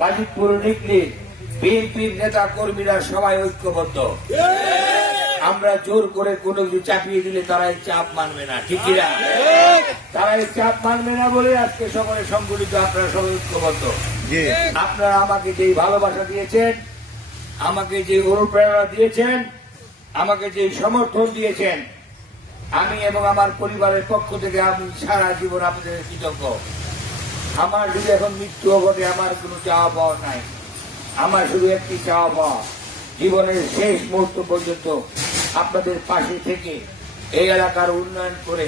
বাজিতপুর নিকলির বিএনপির নেতা কর্মীরা সবাই ঐক্যবদ্ধ। আমরা জোর করে কোনো কিছু চাপিয়ে দিলে তারা এই চাপ মানবে না, ঠিক কিনা? তারা এই চাপ মানবে না বলে আজকে সকলে সংগঠিত, আপনারা সবাই ঐক্যবদ্ধ। আপনারা আমাকে যে ভালোবাসা দিয়েছেন, আমাকে যে অনুপ্রেরণা দিয়েছেন, আমাকে যে সমর্থন দিয়েছেন, আমি এবং আমার পরিবারের পক্ষ থেকে আমি সারা জীবন আপনাদের কৃতজ্ঞ। আমার যদি এখন মৃত্যু ঘটে আমার কোনো চাওয়া পাওয়া নাই, আমার শুধু একটি চাওয়া পাওয়া, জীবনের শেষ মুহূর্ত পর্যন্ত আপনাদের পাশে থেকে এই এলাকার উন্নয়ন করে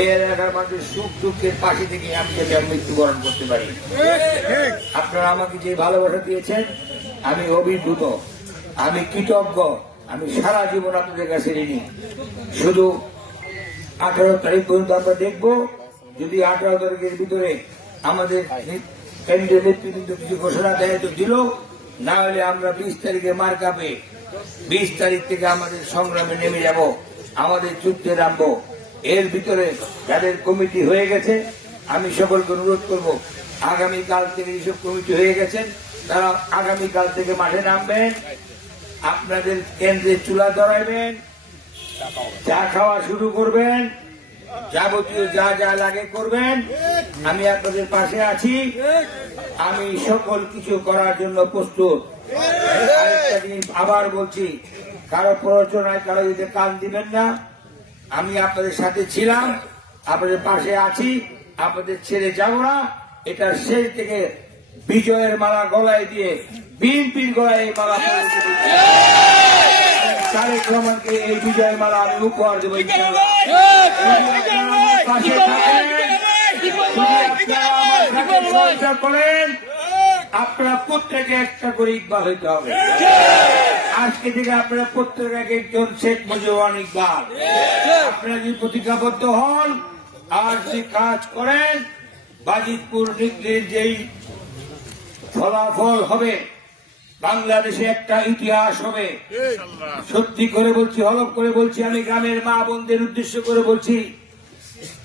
এই এলাকার মানুষের সুখ দুঃখের পাশে থেকে আমি যাতে মৃত্যুবরণ করতে পারি। আপনারা আমাকে যে ভালোবাসা দিয়েছেন আমি অভিভূত, আমি কৃতজ্ঞ, আমি সারা জীবন আপনাদের কাছে ঋণী। শুধু 18 তারিখ পর্যন্ত আমরা দেখব, যদি 18 তারিখের ভিতরে আমাদের কেন্দ্রীয় নেতৃবৃন্দ কিছু ঘোষণা দেয় তো দিল, না হলে আমরা 20 তারিখে মার কাপে 20 তারিখ থেকে আমাদের সংগ্রামে নেমে যাব, আমাদের যুদ্ধে নামবো। এর ভিতরে যাদের কমিটি হয়ে গেছে আমি সকলকে অনুরোধ করব, আগামীকাল থেকে যেসব কমিটি হয়ে গেছেন তারা আগামীকাল থেকে মাঠে নামবেন, আপনাদের কেন্দ্রে চুলা ধরাইবেন, চা খাওয়া শুরু করবেন, যাবতীয় যা যা লাগে করবেন। আমি আপনাদের পাশে আছি, আমি সকল কিছু করার জন্য প্রস্তুত। আরেকটা জিনিস আবার বলছি, কারো প্ররোচনায় কারো যদি কান দিবেন না। আমি আপনাদের সাথে ছিলাম, আপনাদের পাশে আছি, আপনাদের ছেড়ে যাব না। এটা শেষ থেকে বিজয়ের মালা গলায় দিয়ে বিএনপির গলায় এই মালা তারেক রহমানকে এই বিজয়ের মালা আমি উপহার দেবো। করেন আপনারা প্রত্যেকে একটা করে ইকবাল হইতে হবে। আজকে থেকে আপনারা প্রত্যেকে এক একজন শেখ মুজিবুর ইকবাল। আপনারা যদি প্রতিজ্ঞাবদ্ধ হন আর যদি কাজ করেন, বাজিতপুর নিকলির যেই ফলাফল হবে বাংলাদেশে একটা ইতিহাস হবে। সত্যি করে বলছি, হলফ করে বলছি, আমি গ্রামের মা বোনদের উদ্দেশ্য করে বলছি,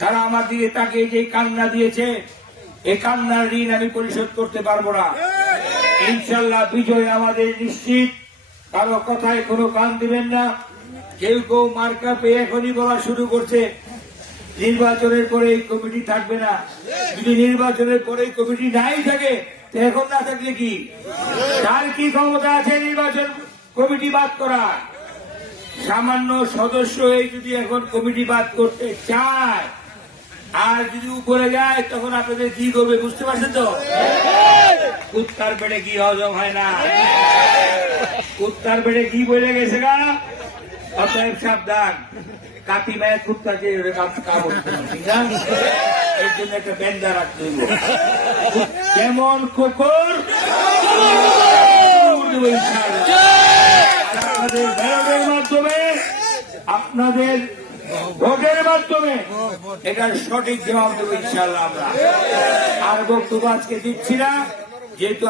তারা আমার দিকে তাকে যে কান্না দিয়েছে এই কান্নার ঋণ আমি পরিশোধ করতে পারবো না। ইনশাল্লাহ বিজয় আমাদের নিশ্চিত। কারো কথায় কোনো কান দিবেন না। কেউ কেউ মার্কা পেয়ে এখনই বলা শুরু করছে নির্বাচনের পরে এই কমিটি থাকবে না। যদি নির্বাচনের পরে এই কমিটি নাই থাকে, এখন না থাকলে কি তার কি ক্ষমতা আছে নির্বাচন কমিটি বাদ করা? সামান্য সদস্য এই যদি এখন কমিটি বাদ করতে চায় আর যদি উপরে যায় তখন আপনাদের কি করবে বুঝতে পারছেন তো? কুত্তার পেটে কি হজম হয় না, কুত্তার পেটে কি বলে গেছে গা। অতএব সাবধান, কাতি মায়ের কুত্তা যে কাপড় এর জন্য একটা বেন্দা রাখতে হইব। যেমন কুকুর আপনাদের ব্যালটের মাধ্যমে, আপনাদের ভোটের মাধ্যমে এটার সঠিক জবাব দেবো ইনশাল্লাহ। আমরা আর বক্তব্য আজকে দিচ্ছি না, যেহেতু